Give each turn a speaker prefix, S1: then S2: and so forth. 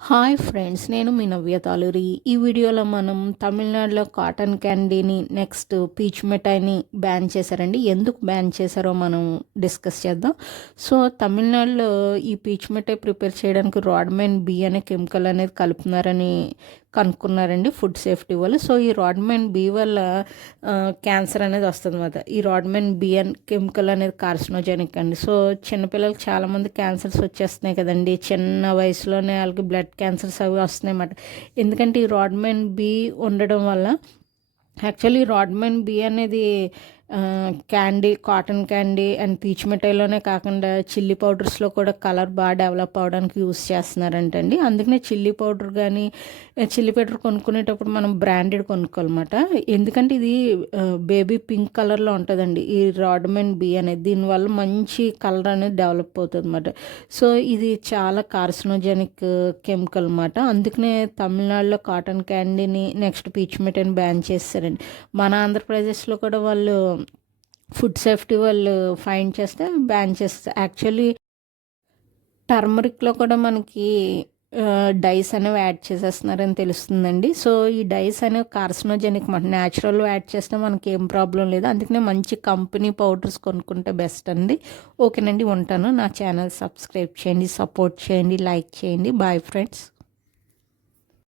S1: Hi friends నేను మీ నవ్య తాలూరి. ఈ వీడియోలో మనం తమిళనాడులో కాటన్ క్యాండీని నెక్స్ట్ పీచ్ మిఠాయిని బ్యాన్ చేశారండి. ఎందుకు బ్యాన్ చేశారో మనం డిస్కస్ చేద్దాం. సో తమిళనాడులో ఈ పీచ్ మిఠాయి ప్రిపేర్ చేయడానికి రాడ్మెన్ బి అనే కెమికల్ అనేది కలుపుతున్నారని కనుక్కున్నారండి ఫుడ్ సేఫ్టీ వల్ల సో ఈ రాడ్మెన్ బి వల్ల క్యాన్సర్ అనేది వస్తుంది అన్నమాట ఈ రాడ్మెన్ బి అన్ కెమికల్ అనేది కార్సినోజెనిక్ అండి. సో చిన్నపిల్లలకి చాలామంది క్యాన్సర్స్ వచ్చేస్తున్నాయి కదండి. చిన్న వయసులోనే వాళ్ళకి బ్లడ్ క్యాన్సర్స్ అవి వస్తున్నాయి అన్నమాట ఎందుకంటే ఈ రాడ్మెన్ బి ఉండడం వల్ల యాక్చువల్లీ రాడ్మెన్ బి అనేది క్యాండీ కాటన్ క్యాండీ అండ్ పీచ్ మిఠాయిలోనే కాకుండా చిల్లీ పౌడర్స్లో కూడా కలర్ బాగా డెవలప్ అవడానికి యూస్ చేస్తున్నారంటండి. అందుకనే చిల్లీ పౌడర్ కానీ చిల్లీ పౌడర్ కొనుక్కునేటప్పుడు మనం బ్రాండెడ్ కొనుక్కోవాలన్నమాట. ఎందుకంటే ఇది బేబీ పింక్ కలర్లో ఉంటుందండి. ఈ రాడ్మెన్ బి అనేది దీనివల్ల మంచి కలర్ అనేది డెవలప్ అవుతుంది అనమాట సో ఇది చాలా కార్సినోజెనిక్ కెమికల్ అనమాట అందుకనే తమిళనాడులో కాటన్ క్యాండీని నెక్స్ట్ పీచ్ మిఠాయిని బ్యాన్ చేస్తారండి. మన ఆంధ్రప్రదేశ్లో కూడా వాళ్ళు ఫుడ్ సేఫ్టీ వాళ్ళు ఫైన్ చేస్తే బ్యాన్ చేస్తే యాక్చువల్లీ టర్మరిక్లో కూడా మనకి డైస్ అనేవి యాడ్ చేసేస్తున్నారని తెలుస్తుందండి. సో ఈ డైస్ అనేవి కార్సినోజెనిక్ మన న్యాచురల్ యాడ్ చేస్తే మనకి ఏం ప్రాబ్లం లేదు. అందుకనే మంచి కంపెనీ పౌడర్స్ కొనుక్కుంటే బెస్ట్ అండి. ఓకేనండి ఉంటాను. నా ఛానల్ సబ్స్క్రైబ్ చేయండి సపోర్ట్ చేయండి లైక్ చేయండి. Bye friends.